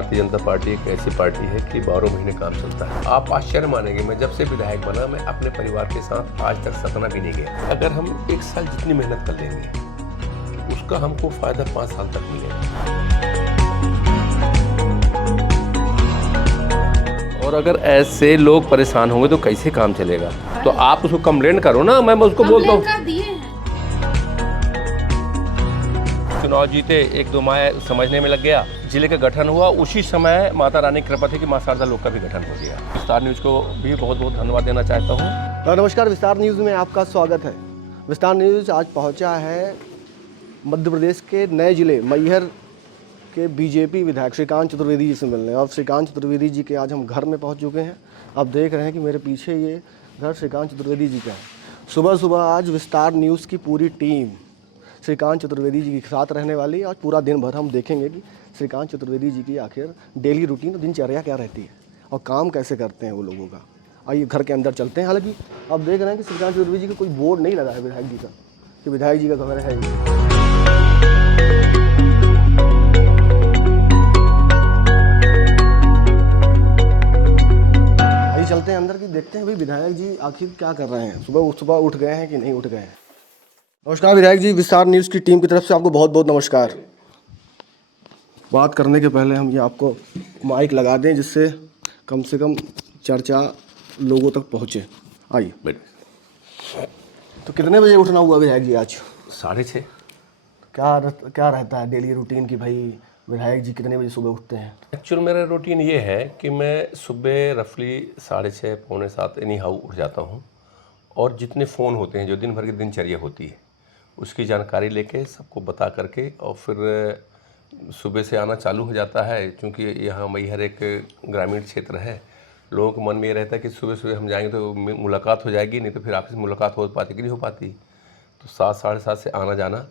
Bharatiya Janata party एक ऐसी party है कि 12 महीने काम चलता है। आप आश्चर्य मानेंगे, मैं जब से विधायक बना मैं अपने परिवार के साथ आज तक सतना भी नहीं गया। अगर हम एक साल जितनी मेहनत कर लेंगे उसका हमको फायदा 5 साल तक मिलेगा। और अगर ऐसे लोग परेशान होंगे तो कैसे काम चलेगा? तो आप उसको कंप्लेंट करो ना, मैं उसको बोलता हूँ। चुनाव जीते, 1-2 माह समझने में लग गया, जिले का गठन हुआ, उसी समय माता रानी की कृपा थी कि मां शारदा लोक का भी गठन हो गया। विस्तार न्यूज को भी बहुत बहुत धन्यवाद देना चाहता हूँ। नमस्कार, विस्तार न्यूज़ में आपका स्वागत है। विस्तार न्यूज़ आज पहुंचा है मध्य प्रदेश के नए जिले मैहर के बीजेपी विधायक श्रीकांत चतुर्वेदी जी से मिलने। और श्रीकांत चतुर्वेदी जी के आज हम घर में पहुंच चुके हैं। आप देख रहे हैं कि मेरे पीछे ये घर श्रीकांत चतुर्वेदी जी का है। सुबह सुबह आज विस्तार न्यूज़ की पूरी टीम श्रीकांत चतुर्वेदी जी के साथ रहने वाली है। आज पूरा दिन भर हम देखेंगे कि श्रीकांत चतुर्वेदी जी की आखिर डेली रूटीन दिनचर्या क्या रहती है और काम कैसे करते हैं वो लोगों का। आइए घर के अंदर चलते हैं। हालांकि आप देख रहे हैं कि श्रीकांत चतुर्वेदी जी का कोई बोर्ड नहीं लगा है विधायक जी का कि विधायक जी का घर है ये। आइए चलते हैं अंदर की, देखते हैं भाई विधायक जी आखिर क्या कर रहे हैं। सुबह उठ गए हैं कि नहीं उठ गए हैं। नमस्कार विधायक जी, विस्तार न्यूज़ की टीम की तरफ से आपको बहुत बहुत नमस्कार। बात करने के पहले हम ये आपको माइक लगा दें जिससे कम से कम चर्चा लोगों तक पहुँचे। आइए। तो कितने बजे उठना हुआ विधायक जी आज? 6:30। क्या रहता है डेली रूटीन की भाई, विधायक जी कितने बजे सुबह उठते हैं? एक्चुअल मेरा रूटीन ये है कि मैं सुबह रफली 6:30 पौने 7 एनी हाउ उठ जाता हूँ और जितने फ़ोन होते हैं, जो दिन भर की दिनचर्या होती है, उसकी जानकारी लेके सबको बता करके और फिर सुबह से आना चालू हो जाता है। क्योंकि यहाँ मैहर एक ग्रामीण क्षेत्र है, लोगों के मन में ये रहता है कि सुबह सुबह हम जाएंगे तो मुलाकात हो जाएगी, नहीं तो फिर आपस में मुलाकात हो पाती कि नहीं हो पाती। तो 7 साढ़े 7 से आना जाना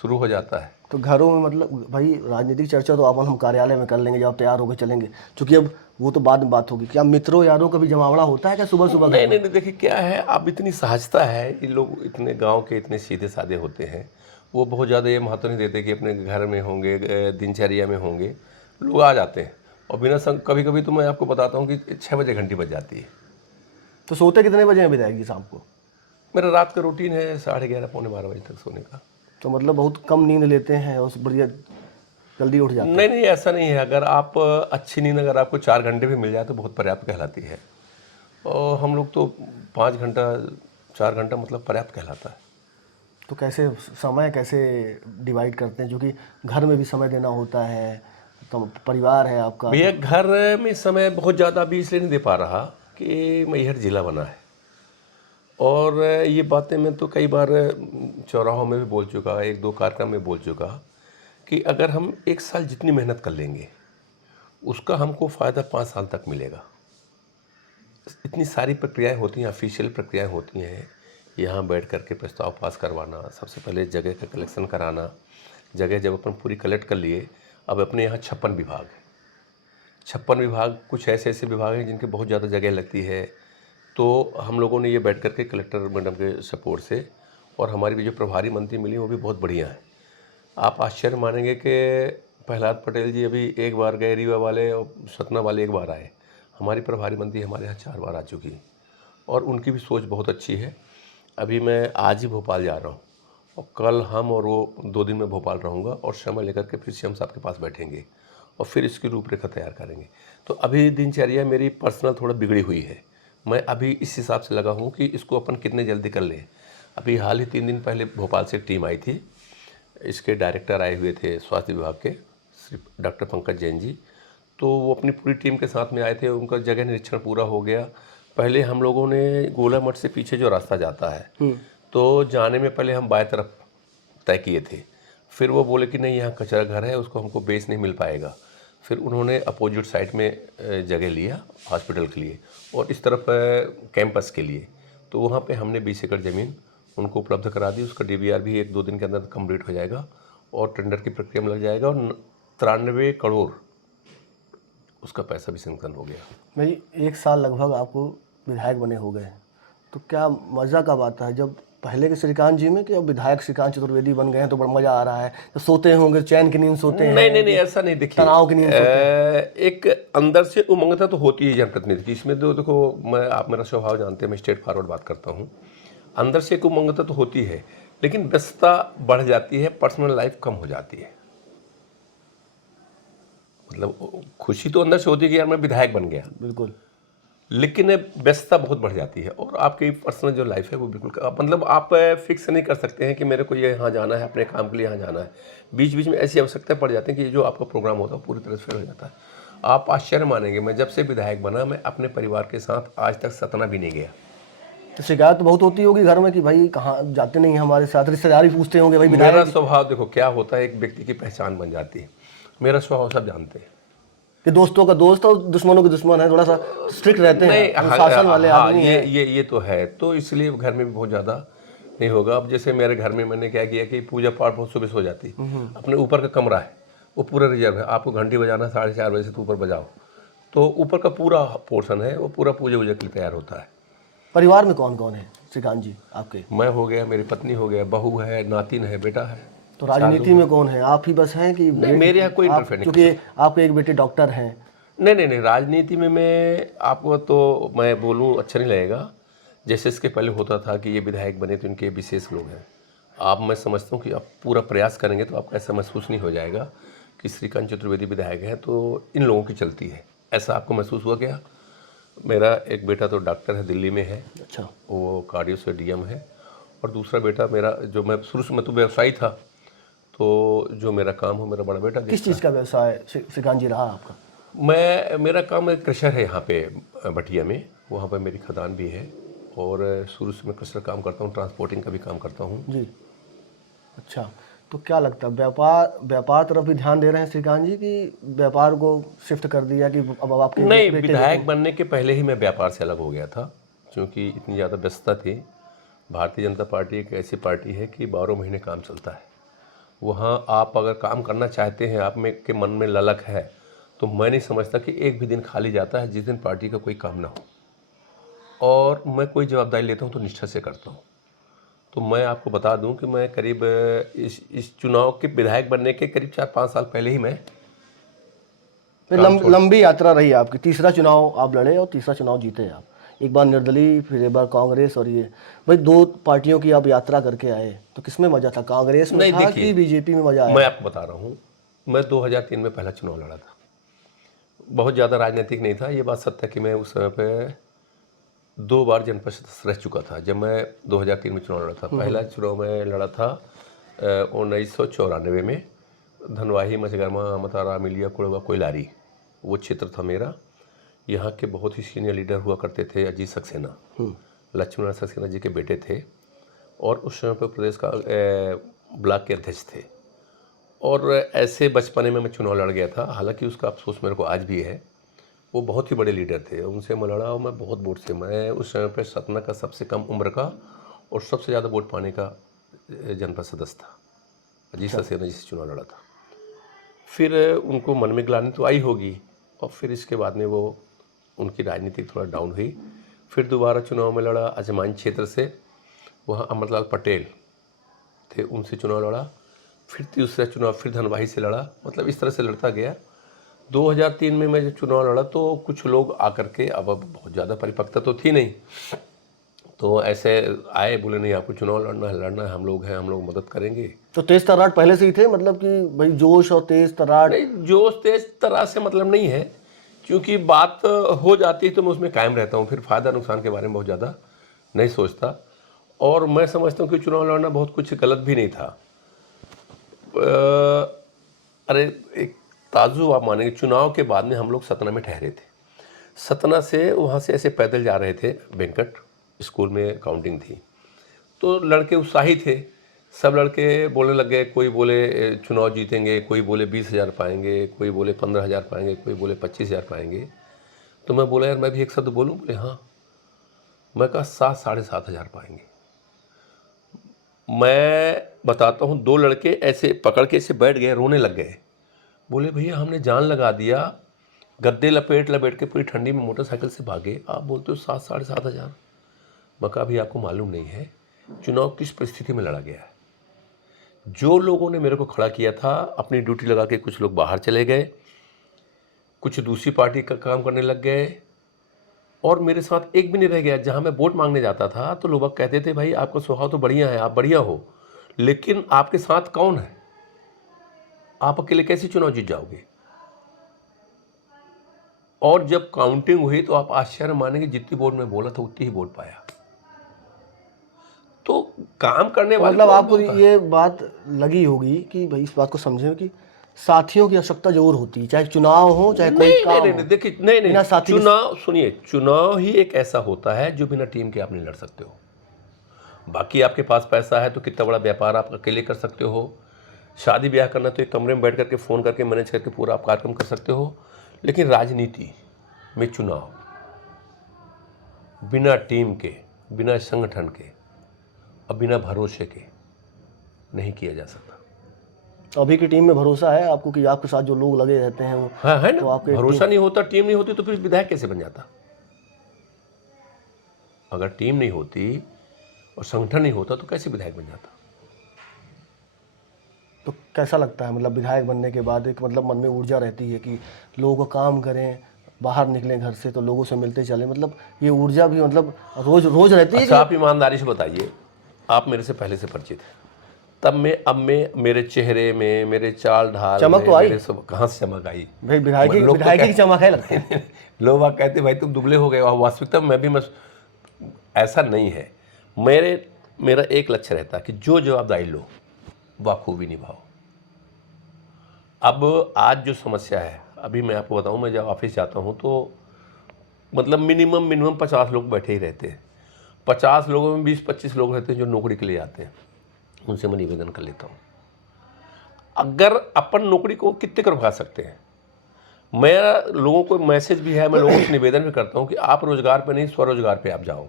शुरू हो जाता है। तो घरों में मतलब भाई राजनीतिक चर्चा तो अपन हम कार्यालय में कर लेंगे जब आप तैयार होकर चलेंगे, क्योंकि अब वो तो बाद में बात होगी। क्या मित्रों यारों का भी जमावड़ा होता है क्या सुबह सुबह? नहीं, देखिए क्या है, अब इतनी सहजता है, ये लोग इतने गांव के इतने सीधे साधे होते हैं, वो बहुत ज़्यादा ये महत्व नहीं देते कि अपने घर में होंगे, दिनचर्या में होंगे, लोग आ जाते हैं। और बिना संग कभी कभी तो मैं आपको बताता हूँ कि 6 बजे घंटी बज जाती है। तो सोते कितने बजे हैं विधायक जी शाम को? मेरा रात का रूटीन है 11:30 पौने 12 बजे तक सोने का। तो मतलब बहुत कम नींद लेते हैं और बढ़िया जल्दी उठ जाते हैं? नहीं, ऐसा नहीं है। अगर आप अच्छी नींद अगर आपको 4 घंटे भी मिल जाए तो बहुत पर्याप्त कहलाती है। और हम लोग तो 5 घंटा 4 घंटा मतलब पर्याप्त कहलाता है। तो कैसे समय कैसे डिवाइड करते हैं, क्योंकि घर में भी समय देना होता है, तो परिवार है आपका? भैया घर में समय बहुत ज़्यादा अभी इसलिए नहीं दे पा रहा कि मैहर ज़िला बना है। और ये बातें मैं तो कई बार चौराहों में भी बोल चुका, 1-2 कार्यक्रम में बोल चुका कि अगर हम एक साल जितनी मेहनत कर लेंगे उसका हमको फ़ायदा 5 साल तक मिलेगा। इतनी सारी प्रक्रियाएं होती हैं, ऑफिशियल प्रक्रियाएं होती हैं। यहाँ बैठ कर के प्रस्ताव पास करवाना, सबसे पहले जगह का कलेक्शन कराना, जगह जब अपन पूरी कलेक्ट कर लिए, अब अपने यहाँ 56 विभाग है। 56 विभाग, कुछ ऐसे विभाग हैं जिनके बहुत ज़्यादा जगह लगती है। तो हम लोगों ने ये बैठ कर के कलेक्टर मैडम के सपोर्ट से और हमारी भी जो प्रभारी मंत्री मिली वो भी बहुत बढ़िया है। आप आश्चर्य मानेंगे कि प्रहलाद पटेल जी अभी एक बार गए रीवा वाले और सतना वाले एक बार आए। हमारी प्रभारी मंत्री हमारे यहाँ 4 बार आ चुकी है और उनकी भी सोच बहुत अच्छी है। अभी मैं आज ही भोपाल जा रहा हूँ और कल हम और वो 2 दिन में भोपाल रहूँगा और समय लेकर के फिर सीएम साहब के पास बैठेंगे और फिर इसकी रूपरेखा तैयार करेंगे। तो अभी दिनचर्या मेरी पर्सनल थोड़ा बिगड़ी हुई है। मैं अभी इस हिसाब से लगा हूँ कि इसको अपन कितने जल्दी कर लें। अभी हाल ही 3 दिन पहले भोपाल से एक टीम आई थी, इसके डायरेक्टर आए हुए थे स्वास्थ्य विभाग के, श्री डॉक्टर पंकज जैन जी। तो वो अपनी पूरी टीम के साथ में आए थे, उनका जगह निरीक्षण पूरा हो गया। पहले हम लोगों ने गोला मठ से पीछे जो रास्ता जाता है तो जाने में पहले हम बाएं तरफ तय किए थे। फिर वो बोले कि नहीं, यहाँ कचरा घर है, उसको हमको बेस नहीं मिल पाएगा। फिर उन्होंने अपोजिट साइड में जगह लिया हॉस्पिटल के लिए और इस तरफ कैंपस के लिए। तो वहाँ पे हमने 20 एकड़ ज़मीन उनको उपलब्ध करा दी। उसका DBR भी 1-2 दिन के अंदर कंप्लीट हो जाएगा और टेंडर की प्रक्रिया में लग जाएगा और 93 करोड़ उसका पैसा भी सैंक्शन हो गया। भाई 1 साल लगभग आपको विधायक बने हो गए, तो क्या मज़ा कब आता है जब पहले के श्रीकांत जी में कि अब विधायक श्रीकांत चतुर्वेदी बन गए हैं तो बड़ा मजा आ रहा है, तो सोते होंगे, चैन की नींद सोते हैं? नहीं ऐसा नहीं। देखिए, तनाव की नींद सोते हैं? एक अंदर से उमंगता तो होती है जनप्रतिनिधि की। इसमें तो देखो, आप मेरा स्वभाव जानते हैं, मैं स्ट्रेट फॉरवर्ड बात करता हूँ। अंदर से एक उमंगता तो होती है, लेकिन व्यस्तता बढ़ जाती है, पर्सनल लाइफ कम हो जाती है। मतलब खुशी तो अंदर से होती है कि यार मैं विधायक बन गया, बिल्कुल, लेकिन व्यस्तता बहुत बढ़ जाती है और आपकी पर्सनल जो लाइफ है वो बिल्कुल मतलब आप फिक्स नहीं कर सकते हैं कि मेरे को ये यहाँ जाना है, अपने काम के लिए यहाँ जाना है। बीच बीच में ऐसी आवश्यकताएं पड़ जाती हैं कि जो आपका प्रोग्राम होता है पूरी तरह से फेल हो जाता है। आप आश्चर्य मानेंगे, मैं जब से विधायक बना, मैं अपने परिवार के साथ आज तक सतना भी नहीं गया। तो शिकायत तो बहुत होती होगी घर में कि भाई कहाँ जाते नहीं हमारे साथ, रिश्तेदार भी पूछते होंगे भाई मेरा विधायक स्वभाव देखो क्या होता है, एक व्यक्ति की पहचान बन जाती है। मेरा स्वभाव सब जानते हैं कि दोस्तों का दोस्त और दुश्मनों के दुश्मन है, थोड़ा सा स्ट्रिक्ट रहते हैं, नहीं। अनुशासन वाले हाँ, आदमी हैं। ये तो है, तो इसलिए घर में भी बहुत ज़्यादा नहीं होगा। अब जैसे मेरे घर में मैंने क्या किया कि पूजा पाठ बहुत सुबह हो जाती, अपने ऊपर का कमरा है वो पूरा रिजर्व है, आपको घंटी बजाना 4:30 बजे से तो ऊपर बजाओ, तो ऊपर का पूरा पोर्शन है वो पूरा पूजा वूजा के लिए तैयार होता है। परिवार में कौन कौन है श्रीकांत जी आपके? मैं हो गया, मेरी पत्नी हो गया, बहू है, नातिन है, बेटा है। तो राजनीति में कौन है? आप ही बस हैं कि नहीं, मेरे यहाँ कोई इंटरफेयर नहीं। क्योंकि आपके एक बेटे डॉक्टर हैं। नहीं, राजनीति में मैं आपको तो मैं बोलूँ अच्छा नहीं लगेगा। जैसे इसके पहले होता था कि ये विधायक बने तो इनके विशेष लोग हैं। आप, मैं समझता हूँ कि आप पूरा प्रयास करेंगे तो आपको ऐसा महसूस नहीं हो जाएगा कि श्रीकांत चतुर्वेदी विधायक हैं तो इन लोगों की चलती है, ऐसा आपको महसूस हुआ क्या? मेरा एक बेटा तो डॉक्टर है, दिल्ली में है, अच्छा, वो कार्डियो से डीएम है। और दूसरा बेटा मेरा, जो मैं शुरू से, मैं तो व्यवसायी था, तो जो मेरा काम हो मेरा बड़ा बेटा किस चीज़ का व्यवसाय श्रीकांत जी रहा आपका? मेरा काम एक क्रशर है यहाँ पे भटिया में, वहाँ पे मेरी खदान भी है और शुरू से मैं क्रशर काम करता हूँ, ट्रांसपोर्टिंग का भी काम करता हूँ। जी, अच्छा। तो क्या लगता है, व्यापार तरफ भी ध्यान दे रहे हैं श्रीकांत जी कि व्यापार को शिफ्ट कर दिया कि अब आपके नहीं, बेटे विधायक बनने के पहले ही मैं व्यापार से अलग हो गया था, क्योंकि इतनी ज़्यादा व्यस्तता थी। भारतीय जनता पार्टी एक ऐसी पार्टी है कि 12 महीने काम चलता है। वहाँ आप अगर काम करना चाहते हैं, आप में के मन में ललक है, तो मैं नहीं समझता कि एक भी दिन खाली जाता है जिस दिन पार्टी का कोई काम ना हो। और मैं कोई जवाबदारी लेता हूँ तो निष्ठा से करता हूँ। तो मैं आपको बता दूं कि मैं करीब इस चुनाव के विधायक बनने के करीब 4-5 साल पहले ही मैं लंबी यात्रा रही आपकी। तीसरा चुनाव आप लड़े और तीसरा चुनाव जीते आप। एक बार निर्दलीय, फिर एक बार कांग्रेस, और ये भाई 2 पार्टियों की आप यात्रा करके आए, तो किसमें मजा था? कांग्रेस में नहीं, था देखिए, कि बीजेपी में मजा आया? मैं आपको बता रहा हूँ, मैं 2003 में पहला चुनाव लड़ा था। बहुत ज़्यादा राजनीतिक नहीं था, ये बात सत्य है कि मैं उस समय पे 2 बार जनपद सदस्य रह चुका था जब मैं 2003 में चुनाव लड़ा था। पहला चुनाव मैं लड़ा था 1994 में, धनवाही, मचगरमा, मतारा, मिलिया, कुड़वा, कोयलारी, वो क्षेत्र था मेरा। यहाँ के बहुत ही सीनियर लीडर हुआ करते थे अजीत सक्सेना, लक्ष्मण सक्सेना जी के बेटे थे, और उस समय पर प्रदेश का ब्लॉक के अध्यक्ष थे। और ऐसे बचपने में मैं चुनाव लड़ गया था, हालांकि उसका अफसोस मेरे को आज भी है। वो बहुत ही बड़े लीडर थे, उनसे मैं लड़ा और मैं बहुत वोट से, मैं उस समय पर सतना का सबसे कम उम्र का और सबसे ज़्यादा वोट पाने का जनपद सदस्य था। अजीत सक्सेना जी से चुनाव लड़ा था। फिर उनको मन में ग्लानि तो आई होगी, और फिर इसके बाद में वो, उनकी राजनीति थोड़ा डाउन हुई। फिर दोबारा चुनाव में लड़ा अजमान क्षेत्र से, वहाँ अमरलाल पटेल थे, उनसे चुनाव लड़ा। फिर तीसरा चुनाव फिर धनवाही से लड़ा, मतलब इस तरह से लड़ता गया। 2003 में मैं जब चुनाव लड़ा तो कुछ लोग आकर के, अब बहुत ज़्यादा परिपक्वता तो थी नहीं, तो ऐसे आए, बोले नहीं आपको चुनाव लड़ना है, हम लोग हैं, हम लोग मदद करेंगे। तो तेज तर्राट पहले से ही थे, मतलब कि भाई जोश और तेज तर्राट? नहीं, जोश तेज तरह से मतलब नहीं है, क्योंकि बात हो जाती है तो मैं उसमें कायम रहता हूँ, फिर फ़ायदा नुकसान के बारे में बहुत ज़्यादा नहीं सोचता। और मैं समझता हूँ कि चुनाव लड़ना बहुत कुछ गलत भी नहीं था। अरे एक ताजुब आप मानेंगे, चुनाव के बाद में हम लोग सतना में ठहरे थे। सतना से वहाँ से ऐसे पैदल जा रहे थे, वेंकट स्कूल में काउंटिंग थी, तो लड़के उत्साही थे, सब लड़के बोलने लग गए, कोई बोले चुनाव जीतेंगे, कोई बोले 20,000 पाएंगे, कोई बोले 15,000 पाएंगे, कोई बोले 25,000 पाएंगे। तो मैं बोला यार मैं भी एक शब्द बोलूँ? बोले हाँ। मैं कहा 7-7,500 पाएंगे। मैं बताता हूँ, 2 लड़के ऐसे पकड़ के ऐसे बैठ गए, रोने लग गए। बोले भैया हमने जान लगा दिया, गद्दे लपेट के पूरी ठंडी में मोटरसाइकिल से भागे, आप बोलते हो 7-7,500। मैं कहा अभी आपको मालूम नहीं है चुनाव किस परिस्थिति में लड़ा गया है। जो लोगों ने मेरे को खड़ा किया था, अपनी ड्यूटी लगा के कुछ लोग बाहर चले गए, कुछ दूसरी पार्टी का काम करने लग गए, और मेरे साथ एक भी नहीं रह गया। जहाँ मैं वोट मांगने जाता था तो लोग कहते थे भाई आपका स्वभाव तो बढ़िया है, आप बढ़िया हो, लेकिन आपके साथ कौन है, आप अकेले कैसे चुनाव जीत जाओगे। और जब काउंटिंग हुई तो आप आश्चर्य मानेंगे, जितनी वोट मैं बोला था उतनी ही वोट पाया। तो काम करने तो वाले मतलब को आपको होता है। ये बात लगी होगी कि भाई इस बात को समझें कि साथियों की आवश्यकता जरूर होती है, चाहे चुनाव हो चाहे कोई नहीं काम नहीं हो। नहीं, देखिए नहीं बिना नहीं, साथी के चुनाव सुनिए, चुनाव ही एक ऐसा होता है जो बिना टीम के आप नहीं लड़ सकते हो। बाकी आपके पास पैसा है तो कितना बड़ा व्यापार आप अकेले कर सकते हो, शादी ब्याह करना तो एक कमरे में बैठ करके फ़ोन करके मैनेज करके पूरा आप कार्यक्रम कर सकते हो। लेकिन राजनीति में चुनाव बिना टीम के, बिना संगठन के और बिना भरोसे के नहीं किया जा सकता। तो अभी की टीम में भरोसा है आपको कि आपके साथ जो लोग लगे रहते हैं वो हाँ है ना, तो आपके भरोसा नहीं होता, टीम नहीं होती तो फिर विधायक कैसे बन जाता। अगर टीम नहीं होती और संगठन नहीं होता तो कैसे विधायक बन जाता। तो कैसा लगता है, मतलब विधायक बनने के बाद एक मतलब मन में ऊर्जा रहती है कि लोगों को काम करें, बाहर निकलें घर से तो लोगों से मिलते चले, मतलब ये ऊर्जा भी मतलब रोज रोज रहती है अच्छा, आप ईमानदारी से बताइए, आप मेरे से पहले से परिचित हैं, तब मैं अब मैं मेरे चेहरे में, मेरे चाल ढाल चमक में, तो आई? मेरे सब कहाँ से चमक आई। भाई विधायकी लोग तो विधायकी की चमक है लगता है। लोग बाग कहते भाई तुम दुबले हो गए, और वास्तविकता में मैं भी ऐसा नहीं है। मेरा एक लक्ष्य रहता है कि जो जवाबदारी लो बखूबी निभाओ। अब आज जो समस्या है, अभी मैं आपको बताऊं, मैं जब ऑफिस जाता हूं तो मतलब मिनिमम 50 लोग बैठे ही रहते हैं। 50 लोगों में 20-25 लोग रहते हैं जो नौकरी के लिए आते हैं, उनसे मैं निवेदन कर लेता हूँ। अगर अपन नौकरी को कितने करवा सकते हैं, मेरा लोगों को मैसेज भी है, मैं लोगों से निवेदन भी करता हूँ कि आप रोजगार पे नहीं, स्वरोजगार पे आप जाओ।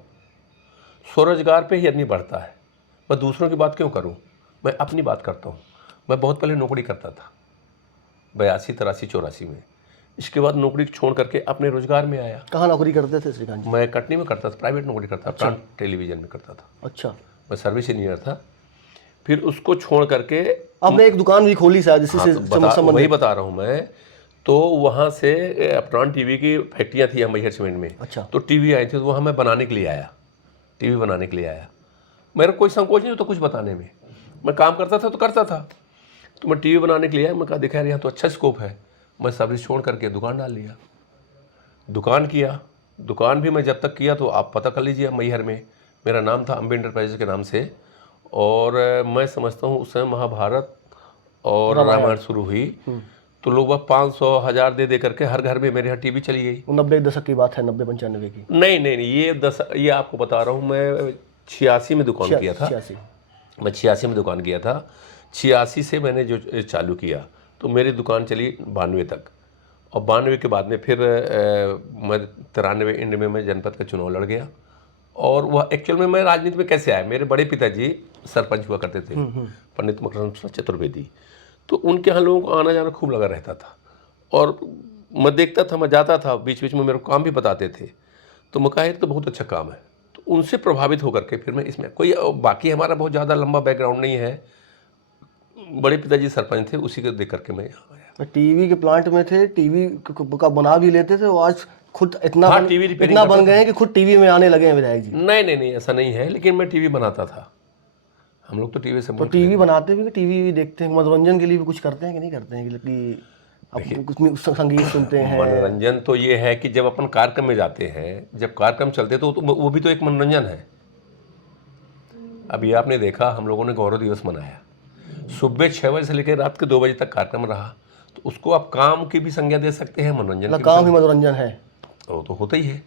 स्वरोजगार पे ही आदमी बढ़ता है। मैं दूसरों की बात क्यों करूँ, मैं अपनी बात करता हूँ। मैं बहुत पहले नौकरी करता था 82, 83, 84 में। इसके बाद नौकरी छोड़ करके अपने रोजगार में आया। कहाँ नौकरी करते थे श्रीकांत जी? मैं कटनी में करता था, प्राइवेट नौकरी करता था, प्रांत टेलीविजन में करता था। अच्छा, मैं सर्विस इंजीनियर था। फिर उसको छोड़ करके आपने एक दुकान भी खोली शायद इसी हाँ, से तो वही संबंधित? बता रहा हूँ मैं। तो वहाँ से प्रांत टीवी की फैक्ट्रियाँ थी मैहर सीमेंट में। अच्छा, तो टीवी आई थी, तो वहाँ मैं बनाने के लिए आया, टीवी बनाने के लिए आया। मेरा कोई संकोच नहीं होता कुछ बताने में, मैं काम करता था तो करता था। तो मैं टीवी बनाने के लिए आया, मैं कहा देखा यार यहाँ तो अच्छा स्कोप है। मैं सर्विस छोड़ करके दुकान डाल लिया, दुकान किया। दुकान भी मैं जब तक किया तो आप पता कर लीजिए, मैहर में मेरा नाम था अम्बे इंटरप्राइजेज के नाम से। और मैं समझता हूँ उस समय महाभारत और रामायण शुरू हुई तो लोग 500-1000 दे करके हर घर में मेरे यहाँ टीवी चली गई। 90 दशक की बात है, 90-95 की। नहीं, ये आपको बता रहा हूँ, मैं 86 में दुकान किया था। 86। मैं 86 में दुकान किया था। 86 से मैंने जो चालू किया तो मेरी दुकान चली 92 तक। और 92 के बाद में फिर मैं 93 इंड में मैं जनपद का चुनाव लड़ गया। और वह एक्चुअल में मैं राजनीति में कैसे आया, मेरे बड़े पिताजी सरपंच हुआ करते थे, पंडित मकरंद चतुर्वेदी। तो उनके यहाँ लोगों को आना जाना खूब लगा रहता था। और मैं देखता था, मैं जाता था, बीच बीच में मेरे को काम भी बताते थे। तो मैं कहा ये तो बहुत अच्छा काम है। तो उनसे प्रभावित होकर के फिर मैं इसमें कोई, बाकी हमारा बहुत ज़्यादा लंबा बैकग्राउंड नहीं है। बड़े पिताजी सरपंच थे, उसी को देख करके मैं यहाँ आया। तो टीवी के प्लांट में थे, टीवी का बना भी लेते थे, और आज खुद इतना हाँ, टीवी रिपेयरिंग इतना करता बन गए हैं कि खुद टीवी में आने लगे हैं विधायक जी। नहीं, ऐसा नहीं है, लेकिन मैं टीवी बनाता था। हम लोग तो टीवी से तो टीवी बनाते भी, टीवी भी देखते हैं, मनोरंजन के लिए भी कुछ करते हैं कि नहीं करते हैं कि अब कुछ संगीत सुनते हैं? मनोरंजन तो ये है कि जब अपन कार्यक्रम में जाते हैं, जब कार्यक्रम चलते तो वो भी तो एक मनोरंजन है। अभी आपने देखा हम लोगों ने गौरव दिवस मनाया, सुबह 6 बजे से लेकर रात के 2 बजे तक कार्यक्रम रहा। तो उसको आप काम की भी संज्ञा दे सकते हैं, मनोरंजन की काम ही मनोरंजन है। वो तो होता ही है।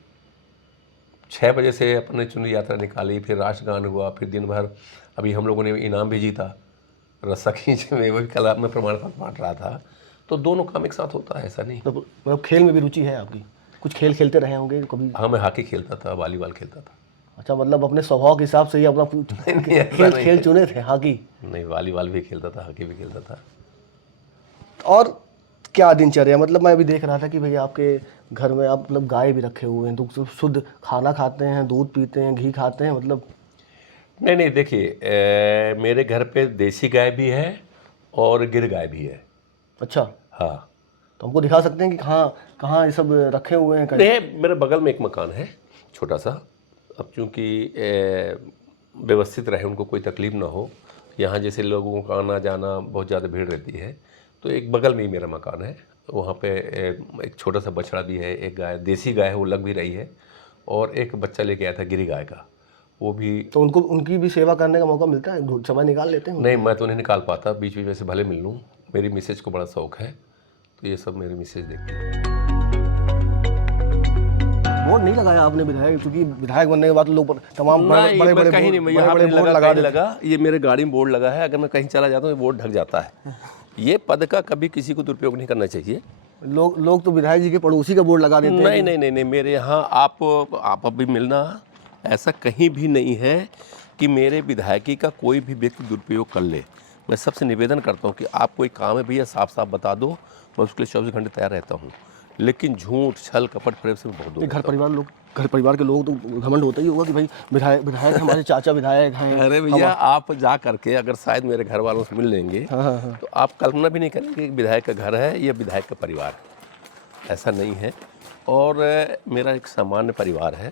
6 बजे से अपने चुनी यात्रा निकाली, फिर राष्ट्रगान हुआ, फिर दिन भर अभी हम लोगों ने इनाम भी जीता, रस्सा खींच में, वही कल मैं प्रमाण पत्र बांट रहा था। तो दोनों काम एक साथ होता है, ऐसा नहीं। तो मतलब खेल में भी रुचि है आपकी? कुछ खेल खेलते रहे होंगे कभी? हाँ, मैं हॉकी खेलता था, वॉलीबॉल खेलता था। अच्छा, मतलब अपने स्वभाव के हिसाब से ही अपना खेल चुने थे? हॉकी नहीं, वॉलीबॉल भी खेलता था, हॉकी भी खेलता था। और क्या दिनचर्या, मतलब मैं अभी देख रहा था कि भैया आपके घर में आप मतलब गाय भी रखे हुए हैं, तो शुद्ध खाना खाते हैं, दूध पीते हैं, घी खाते हैं, मतलब नहीं नहीं, देखिए मेरे घर पे देसी गाय भी है और गिर गाय भी है। अच्छा, हाँ। तो हमको दिखा सकते हैं कि कहाँ कहाँ ये सब रखे हुए हैं? नहीं, मेरे बगल में एक मकान है छोटा सा। अब चूँकि व्यवस्थित रहे, उनको कोई तकलीफ ना हो, यहाँ जैसे लोगों का आना जाना बहुत ज़्यादा भीड़ रहती है, तो एक बगल में ही मेरा मकान है। वहाँ पे एक छोटा सा बछड़ा भी है, एक गाय देसी गाय है, वो लग भी रही है, और एक बच्चा लेके आया था गिरी गाय का, वो भी। तो उनको उनकी भी सेवा करने का मौका मिलता है? समय निकाल लेते हैं? नहीं, मैं तो नहीं निकाल पाता, बीच बीच में से भले मिल लूँ। मेरी मिसेज को बड़ा शौक है, तो ये सब मेरी मिसेज देखती है। बोर्ड नहीं लगाया आपने विधायक, क्योंकि विधायक बनने के बाद लोग तमाम नहीं, बड़े मैं कहीं नहीं, मैं यहाँ पे बोर्ड लगा देते। लगा, ये मेरे गाड़ी में बोर्ड लगा है, अगर मैं कहीं चला जाता हूँ ये बोर्ड ढक जाता है। ये पद का कभी किसी को दुरुपयोग नहीं करना चाहिए। लोग तो विधायक जी के पड़ोसी का बोर्ड लगा देते हैं। नहीं नहीं नहीं नहीं, मेरे यहाँ आप अभी मिलना, ऐसा कहीं भी नहीं है कि मेरे विधायकी का कोई भी व्यक्ति दुरुपयोग कर ले। मैं सबसे निवेदन करता हूँ कि आप कोई काम है भैया साफ साफ बता दो, मैं उसके लिए 24 घंटे तैयार रहता हूँ, लेकिन झूठ छल कपट प्रेम से मैं बहुत दूर। घर परिवार के लोग तो घमंड होता ही होगा कि भाई विधायक हमारे चाचा विधायक हैं। अरे भैया, आप जा करके अगर शायद मेरे घर वालों से मिल लेंगे तो आप कल्पना भी नहीं करेंगे कि विधायक का घर है या विधायक का परिवार है। ऐसा नहीं है। और मेरा एक सामान्य परिवार है।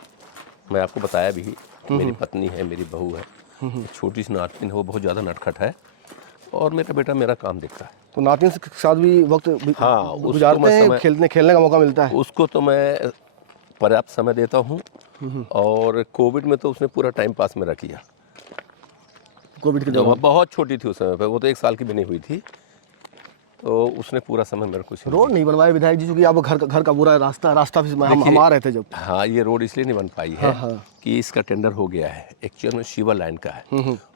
मैं आपको बताया भी कि मेरी पत्नी है, मेरी बहू है, छोटी सी नातिन है, वो बहुत ज़्यादा नटखट है, और मेरा बेटा मेरा काम देखता है। तो नातिन के साथ भी वक्त गुजारते हैं, खेलने का मौका मिलता है? उसको तो मैं पर्याप्त समय देता हूँ, और कोविड में तो उसने पूरा टाइम पास मेरा किया। कोविड के जब दौरान बहुत छोटी थी उस समय पे, वो तो 1 साल की भी नहीं हुई थी, तो उसने पूरा समय मेरे को। रोड नहीं बनवाए विधायक जी, क्योंकि आप घर का पूरा रास्ता भी हम आ रहे थे जब। हाँ, ये रोड इसलिए नहीं बन पाई है कि इसका टेंडर हो गया है, एक्चुअल में शिवा लाइन का है,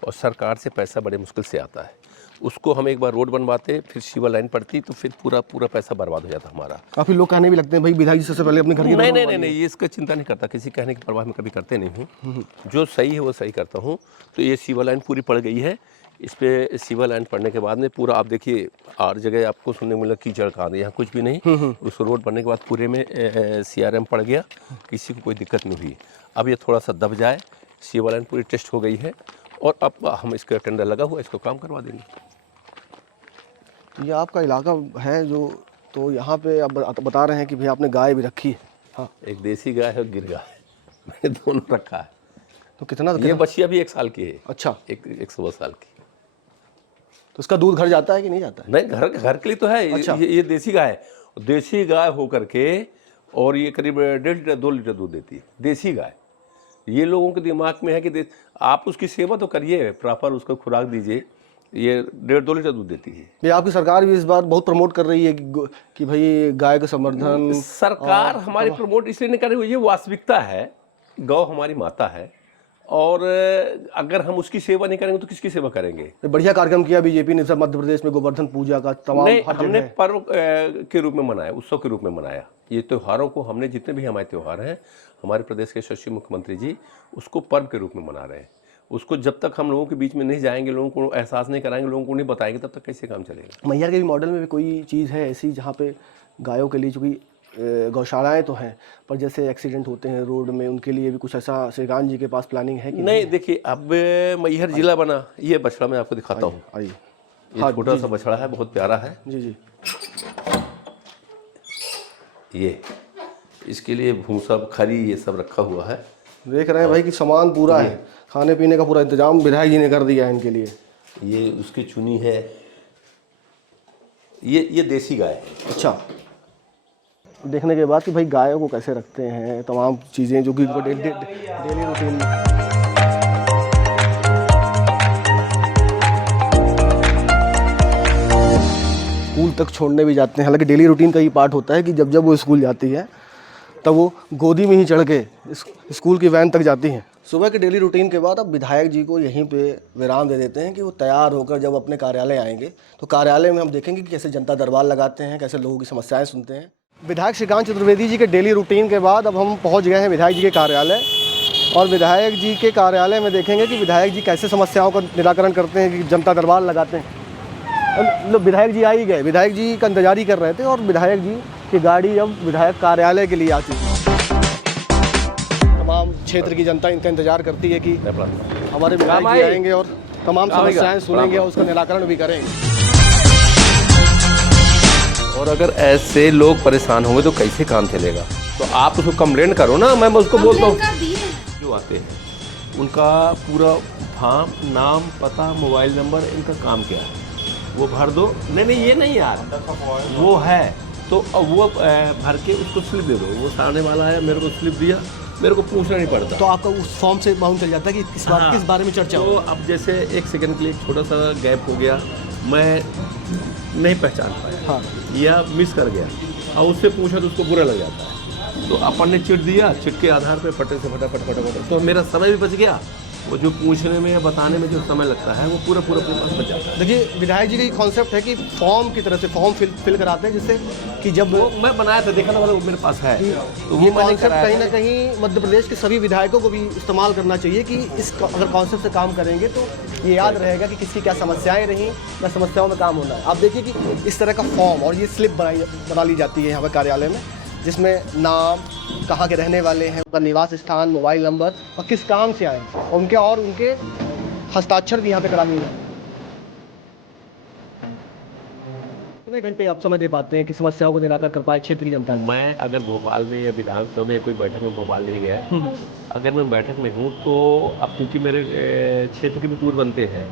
और सरकार से पैसा बड़े मुश्किल से आता है। उसको हम एक बार रोड बनवाते, फिर शिवा लाइन पड़ती, तो फिर पूरा पैसा बर्बाद हो जाता हमारा। काफी लोग कहने भी लगते हैं भाई विधायक जी सबसे पहले अपने घर की। नहीं, ये इसका चिंता नहीं करता, किसी कहने की परवाह में कभी करते नहीं हूँ। जो सही है वो सही करता हूँ। तो ये शिवा लाइन पूरी पड़ गई है। इस पे शिवा लाइन पड़ने के बाद में पूरा आप देखिए, हर जगह आपको सुनने मिला कीचड़ का, यहाँ कुछ भी नहीं। उस रोड बनने के बाद पूरे में CRM पड़ गया, किसी को कोई दिक्कत नहीं हुई। अब ये थोड़ा सा दब जाए, शिवा लाइन पूरी टेस्ट हो गई है, और अब हम इसका टेंडर लगा हुआ, इसको काम करवा देंगे। ये आपका इलाका है जो, तो यहाँ पे आप बता रहे हैं कि भाई आपने गाय भी रखी है? हाँ, एक देसी गाय है और गिर गाय, मैंने दोनों रखा है। तो कितना? ये बच्चिया भी 1 साल की है। अच्छा, एक 100 साल की। तो इसका दूध घर जाता है कि नहीं जाता है? नहीं, घर के लिए तो है। अच्छा। ये देसी गाय है, देसी गाय हो करके, और ये करीब 1.5 लीटर 2 लीटर दूध देती है, देसी गाय। ये लोगों के दिमाग में है कि आप उसकी सेवा तो करिए, प्रॉपर उसको खुराक दीजिए, ये 1.5-2 लीटर दूध देती है। ये आपकी सरकार भी इस बार बहुत प्रमोट कर रही है कि भाई गाय का संवर्धन। सरकार हमारी प्रमोट इसलिए नहीं कर रही है, ये वास्तविकता है। गौ हमारी माता है, और अगर हम उसकी सेवा नहीं करेंगे तो किसकी सेवा करेंगे? बढ़िया कार्यक्रम किया बीजेपी ने सब मध्य प्रदेश में, गोवर्धन पूजा का तमाम। नहीं, हमने पर्व के रूप में मनाया, उत्सव के रूप में मनाया। ये त्योहारों को हमने, जितने भी हमारे त्यौहार हैं, हमारे प्रदेश के यशस्वी मुख्यमंत्री जी उसको पर्व के रूप में मना रहे हैं। उसको जब तक हम लोगों के बीच में नहीं जाएंगे, लोगों को एहसास नहीं कराएंगे, लोगों को नहीं बताएंगे, तब तक कैसे काम चलेगा? मैहर के भी मॉडल में भी कोई चीज़ है ऐसी जहाँ पे गायों के लिए, चूँकि गौशालाएं तो हैं, पर जैसे एक्सीडेंट होते हैं रोड में, उनके लिए भी कुछ ऐसा श्रीकांत जी के पास प्लानिंग है कि नहीं? देखिए, अब मैहर जिला बना, ये बछड़ा मैं आपको दिखाता हूँ। आइए। हाँ, छोटा सा बछड़ा है, बहुत प्यारा है। जी। ये इसके लिए भूसा खरी ये सब रखा हुआ है। देख रहे हैं भाई कि सामान पूरा है, खाने पीने का पूरा इंतजाम विधायक जी ने कर दिया है इनके लिए। ये उसकी चुनी है, ये देसी गाय है। अच्छा, देखने के बाद कि भाई गायों को कैसे रखते हैं, तमाम चीज़ें जो कि डेली रूटीन में। स्कूल तक छोड़ने भी जाते हैं, हालांकि डेली रूटीन का ही पार्ट होता है कि जब वो स्कूल जाती है तब वो गोदी में ही चढ़ के स्कूल की वैन तक जाती हैं। सुबह के डेली रूटीन के बाद अब विधायक जी को यहीं पे विराम दे देते हैं कि वो तैयार होकर जब अपने कार्यालय आएंगे तो कार्यालय में हम देखेंगे कि कैसे जनता दरबार लगाते हैं, कैसे लोगों की समस्याएं सुनते हैं। विधायक श्रीकांत चतुर्वेदी जी के डेली रूटीन के बाद अब हम पहुंच गए हैं विधायक जी के कार्यालय, और विधायक जी के कार्यालय में देखेंगे कि विधायक जी कैसे समस्याओं का निराकरण करते हैं, कि जनता दरबार लगाते हैं। विधायक जी आ ही गए, विधायक जी का इंतजार ही कर रहे थे, और विधायक जी की गाड़ी अब विधायक कार्यालय के लिए आ चुकी है। तमाम क्षेत्र की जनता इनका इंतजार करती है कि हमारे विधायक काम जी आए। आएंगे और तमाम काम आएगा। समस्याएं सुनेंगे और उसका निराकरण भी करेंगे। और अगर ऐसे लोग परेशान होंगे तो कैसे काम चलेगा? तो आप उसको कंप्लेंट करो ना, मैं उसको बोलता हूँ। जो आते हैं उनका पूरा फार्म, नाम, पता, मोबाइल नंबर, इनका काम क्या है वो भर दो। नहीं ये नहीं यार, वो है तो अब वो भर के उसको स्लिप दे दो। वो सामने वाला है, मेरे को स्लिप दिया, मेरे को पूछना नहीं पड़ता। तो आपका उस फॉर्म से मालूम चल जाता है कि किस बारे में चर्चा तो हो। अब जैसे एक सेकंड के लिए छोटा सा गैप हो गया, मैं नहीं पहचान पाया हाँ, या मिस कर गया और उससे पूछा तो उसको बुरा लग जाता है। तो अपन ने चिट दिया, चिट के आधार पे फटे से फटाफट तो मेरा समय भी बच गया। वो जो पूछने में या बताने में जो समय लगता है वो पूरा बच जाता है। देखिए विधायक जी का कॉन्सेप्ट है कि फॉर्म की तरह से फॉर्म फिल कराते हैं, जिससे कि जब वो मैं बनाया था, देखा ना वाला वो मेरे पास है। तो ये वो मैंने कॉन्सेप्ट कराया कहीं ना है। कहीं मध्य प्रदेश के सभी विधायकों को भी इस्तेमाल करना चाहिए कि अगर कॉन्सेप्ट से काम करेंगे तो ये याद रहेगा कि किसकी क्या समस्याएं रहीं या समस्याओं में काम होना है। आप देखिए कि इस तरह का फॉर्म और ये स्लिप बना ली जाती है यहाँ पर कार्यालय में, जिसमें नाम, कहाँ के रहने वाले हैं, उनका निवास स्थान, मोबाइल नंबर और किस काम से आए और उनके हस्ताक्षर भी यहाँ पे करा लिए जाते हैं। कितने घंटे आप समय दे पाते हैं कि समस्याओं को निराकरण कर पाए क्षेत्र की जनता को? मैं अगर भोपाल में या विधानसभा में कोई बैठक में भोपाल नहीं गया, अगर मैं बैठक में हूँ तो अब क्योंकि मेरे क्षेत्र के भी टूर बनते हैं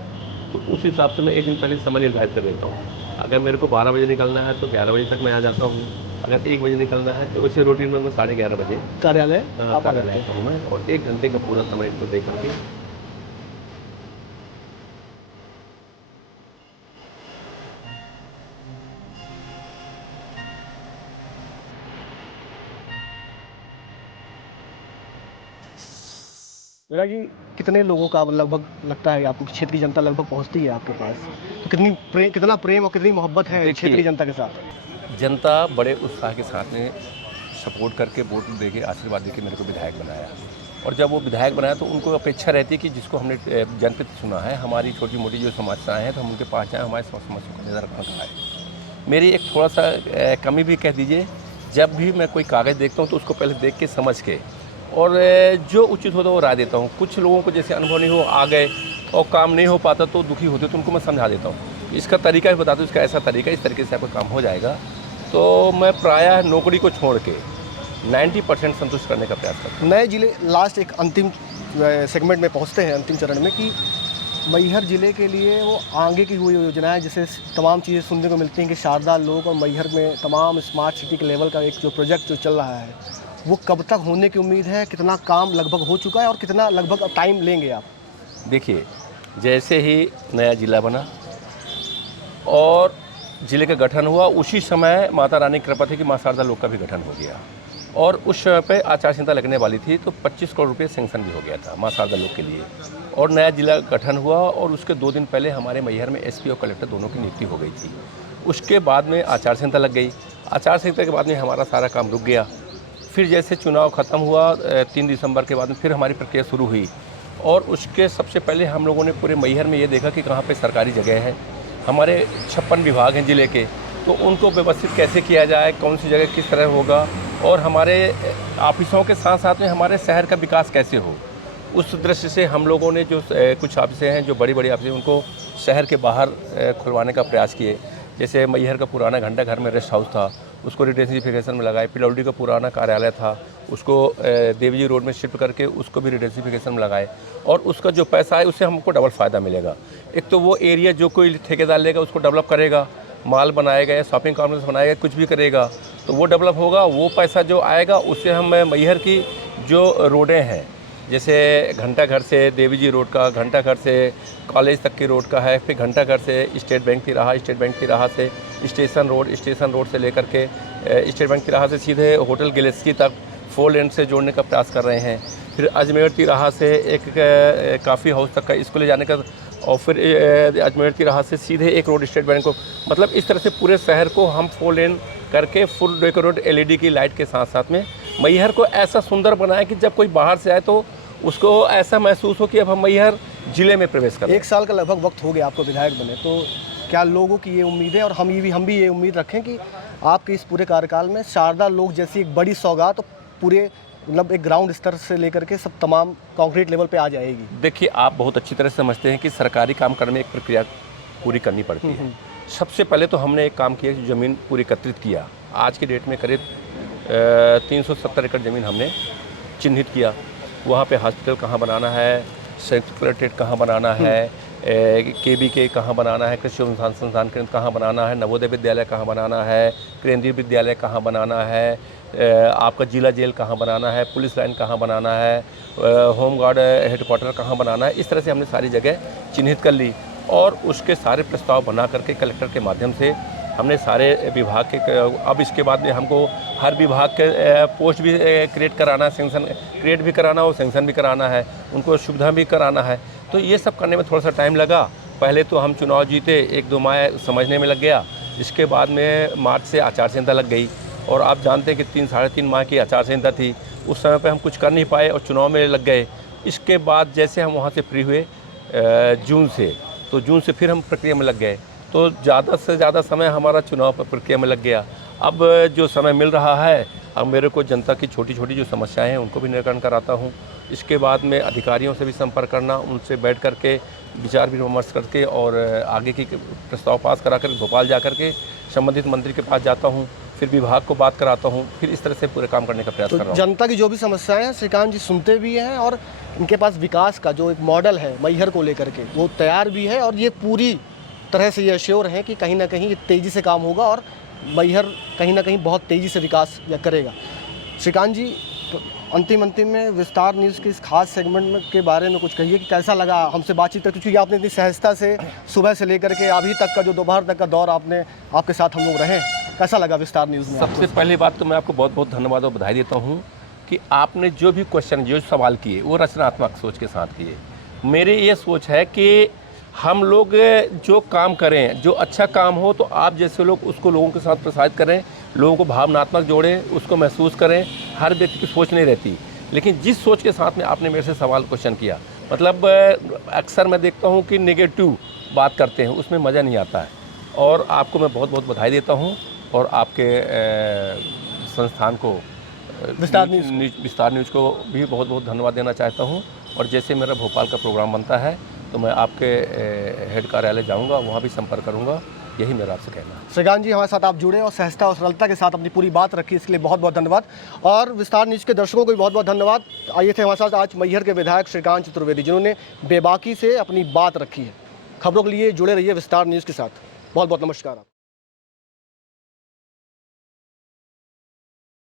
तो उस हिसाब से मैं एक दिन पहले समय निर्धारित कर देता हूँ। अगर मेरे को 12 बजे निकलना है तो 11 बजे तक मैं आ जाता हूँ। अगर 1 बजे निकलना है तो वैसे रूटीन में मैं 11:30 बजे कार्यालय आप आ कार्यालय जाते हैं। आता हूँ मैं, और 1 घंटे का पूरा समय इसको दे करके। मेरा जी कितने लोगों का लगभग लगता है आपको कि क्षेत्र की जनता लगभग पहुंचती है आपके पास, तो कितना प्रेम और कितनी मोहब्बत है देखिए, क्षेत्र की जनता के साथ? जनता बड़े उत्साह के साथ में सपोर्ट करके वोट दे के आशीर्वाद दे के मेरे को विधायक बनाया। और जब वो विधायक बनाया तो उनको अपेक्षा रहती है कि जिसको हमने जनप्रति चुना है, हमारी छोटी मोटी जो समस्याएं हैं तो हम उनके पास जाएँ, हमारी समस्याओं का निराकरण कराएं। मेरी एक थोड़ा सा कमी भी कह दीजिए, जब भी मैं कोई कागज़ देखता हूँ तो उसको पहले देख के समझ के और जो उचित होता है वो राय देता हूँ। कुछ लोगों को जैसे अनुभव नहीं हो, आ गए और काम नहीं हो पाता तो दुखी होते, तो उनको मैं समझा देता हूँ। इसका तरीका भी बताता हूँ, इसका ऐसा तरीका, इस तरीके से आपका काम हो जाएगा। तो मैं प्रायः नौकरी को छोड़ के 90% संतुष्ट करने का प्रयास करता हूँ। नए जिले लास्ट एक अंतिम सेगमेंट में पहुंचते हैं, अंतिम चरण में, कि मैहर ज़िले के लिए वो आगे की हुई योजनाएं, जैसे तमाम चीज़ें सुनने को मिलती हैं कि शारदा लोक और मैहर में तमाम स्मार्ट सिटी के लेवल का एक जो प्रोजेक्ट जो चल रहा है वो कब तक होने की उम्मीद है? कितना काम लगभग हो चुका है और कितना लगभग टाइम लेंगे आप? देखिए, जैसे ही नया जिला बना और ज़िले का गठन हुआ, उसी समय माता रानी की कृपा थी कि माँ शारदा लोक का भी गठन हो गया और उस समय पे आचार संहिता लगने वाली थी तो 25 करोड़ रुपये सैंक्शन भी हो गया था माँ शारदा लोक के लिए। और नया जिला गठन हुआ और उसके 2 दिन पहले हमारे मैहर में एसपी और कलेक्टर दोनों की नियुक्ति हो गई थी। उसके बाद में आचार संहिता लग गई। आचार संहिता के बाद में हमारा सारा काम रुक गया। फिर जैसे चुनाव ख़त्म हुआ 3 दिसंबर के बाद में फिर हमारी प्रक्रिया शुरू हुई और उसके सबसे पहले हम लोगों ने पूरे मैहर में ये देखा कि कहाँ पे सरकारी जगह है। हमारे 56 विभाग हैं ज़िले के, तो उनको व्यवस्थित कैसे किया जाए, कौन सी जगह किस तरह होगा और हमारे ऑफिसों के साथ साथ में हमारे शहर का विकास कैसे हो। उस दृष्टि से हम लोगों ने जो कुछ ऑफिसें हैं, जो बड़ी बड़ी ऑफिसें, उनको शहर के बाहर खुलवाने का प्रयास किए। जैसे मैहर का पुराना घंटा घर में रेस्ट हाउस था, उसको रिडेंसिफिकेशन में लगाए। पिलौटी का पुराना कार्यालय था, उसको देवजी रोड में शिफ्ट करके उसको भी रिडेंसिफिकेशन में लगाए और उसका जो पैसा है उससे हमको डबल फ़ायदा मिलेगा। एक तो वो एरिया जो कोई ठेकेदार लेगा उसको डेवलप करेगा, माल बनाएगा या शॉपिंग कॉम्प्लेक्स बनाएगा, कुछ भी करेगा तो वो डेवलप होगा। वो पैसा जो आएगा उससे हम मैहर की जो रोडें हैं, जैसे घंटाघर से देवी जी रोड का, घंटाघर से कॉलेज तक की रोड का है, फिर घंटाघर से स्टेट बैंक की राह, स्टेट बैंक की राह से स्टेशन रोड से लेकर के स्टेट बैंक की राह से सीधे होटल गैलेक्सी तक 4 लेन से जोड़ने का प्रयास कर रहे हैं। फिर अजमेर की राह से एक काफ़ी हाउस तक का इसको ले जाने का और फिर अजमेर की राह से सीधे एक रोड स्टेट बैंक को, मतलब इस तरह से पूरे शहर को हम 4 लेन करके फुल डेकोरेट LED की लाइट के साथ साथ में मैहर को ऐसा सुंदर बनाया कि जब कोई बाहर से आए तो उसको ऐसा महसूस हो कि अब हम मैहर ज़िले में प्रवेश कर रहे हैं। 1 साल का लगभग वक्त हो गया आपको विधायक बने, तो क्या लोगों की ये उम्मीद है और हम भी ये उम्मीद रखें कि आपके इस पूरे कार्यकाल में शारदा लोक जैसी एक बड़ी सौगात पूरे मतलब एक ग्राउंड स्तर से लेकर के सब तमाम कंक्रीट लेवल पे आ जाएगी? देखिए, आप बहुत अच्छी तरह से समझते हैं कि सरकारी काम करने में एक प्रक्रिया पूरी करनी पड़ती है। सबसे पहले तो हमने एक काम किया कि ज़मीन पूरी एकत्रित किया। आज की डेट में करीब 370 एकड़ ज़मीन हमने चिन्हित किया। वहाँ पे हॉस्पिटल कहाँ बनाना है, संयुक्त कलेक्ट्रेट कहाँ बनाना है, KBK कहाँ बनाना है, कृषि अनुसंधान संस्थान केंद्र कहाँ बनाना है, नवोदय विद्यालय कहाँ बनाना है, केंद्रीय विद्यालय कहाँ बनाना है, आपका जिला जेल कहाँ बनाना है, पुलिस लाइन कहाँ बनाना है, होमगार्ड हेडक्वार्टर कहाँ बनाना है। इस तरह से हमने सारी जगह चिन्हित कर ली और उसके सारे प्रस्ताव बना करके कलेक्टर के माध्यम से हमने सारे विभाग के, अब इसके बाद में हमको हर विभाग के पोस्ट भी क्रिएट कराना है, सेंक्शन क्रिएट भी कराना और सेंक्शन भी कराना है, उनको सुविधा भी कराना है। तो ये सब करने में थोड़ा सा टाइम लगा। पहले तो हम चुनाव जीते, 1-2 माह समझने में लग गया। इसके बाद में मार्च से आचार संहिता लग गई और आप जानते हैं कि 3-3.5 माह की आचार संहिता थी। उस समय पे हम कुछ कर नहीं पाए और चुनाव में लग गए। इसके बाद जैसे हम वहाँ से फ्री हुए जून से, तो जून से फिर हम प्रक्रिया में लग गए। तो ज़्यादा से ज़्यादा समय हमारा चुनाव प्रक्रिया में लग गया। अब जो समय मिल रहा है, अब मेरे को जनता की छोटी छोटी जो समस्याएं हैं उनको भी निराकरण कराता हूं। इसके बाद में अधिकारियों से भी संपर्क करना, उनसे बैठ करके विचार विमर्श करके और आगे की प्रस्ताव पास करा कर भोपाल जा कर के संबंधित मंत्री के पास जाता हूं, फिर विभाग को बात कराता हूं, फिर इस तरह से पूरे काम करने का प्रयास कर रहा हूँ। जनता की जो भी समस्याएं हैं श्रीकांत जी सुनते भी हैं और इनके पास विकास का जो एक मॉडल है मैहर को लेकर के वो तैयार भी है और ये पूरी तरह से ये अश्योर है कि कहीं ना कहीं ये तेज़ी से काम होगा और मैहर कहीं ना कहीं बहुत तेज़ी से विकास करेगा। श्रीकांत जी, अंतिम में विस्तार न्यूज़ के इस खास सेगमेंट में के बारे में कुछ कहिए कि कैसा लगा हमसे बातचीत करके, क्योंकि आपने इतनी सहजता से सुबह से लेकर के अभी तक का जो दोपहर तक का दौर आपके साथ हम लोग रहे, कैसा लगा विस्तार न्यूज़ में? सबसे पहली बात तो मैं आपको बहुत बहुत धन्यवाद और बधाई देता हूँ कि आपने जो भी क्वेश्चन, जो सवाल किए वो रचनात्मक सोच के साथ किए। मेरी ये सोच है कि हम लोग जो काम करें, जो अच्छा काम हो तो आप जैसे लोग उसको लोगों के साथ प्रसारित करें, लोगों को भावनात्मक जोड़ें, उसको महसूस करें। हर व्यक्ति की सोच नहीं रहती, लेकिन जिस सोच के साथ में आपने मेरे से सवाल क्वेश्चन किया, मतलब अक्सर मैं देखता हूं कि नेगेटिव बात करते हैं, उसमें मज़ा नहीं आता है। और आपको मैं बहुत बहुत बधाई देता हूं और आपके संस्थान को, विस्तार न्यूज़ को भी बहुत बहुत धन्यवाद देना चाहता हूँ। और जैसे मेरा भोपाल का प्रोग्राम बनता है तो मैं आपके हेड कार्यालय जाऊंगा, वहाँ भी संपर्क करूंगा। यही मेरा आपसे कहना है। श्रीकांत जी, हमारे साथ आप जुड़े और सहजता और सरलता के साथ अपनी पूरी बात रखी, इसके लिए बहुत बहुत धन्यवाद। और विस्तार न्यूज़ के दर्शकों को भी बहुत बहुत धन्यवाद। आइए थे हमारे साथ आज मैहर के विधायक श्रीकांत चतुर्वेदी, जिन्होंने बेबाकी से अपनी बात रखी है। खबरों के लिए जुड़े रहिए विस्तार न्यूज़ के साथ। बहुत बहुत नमस्कार।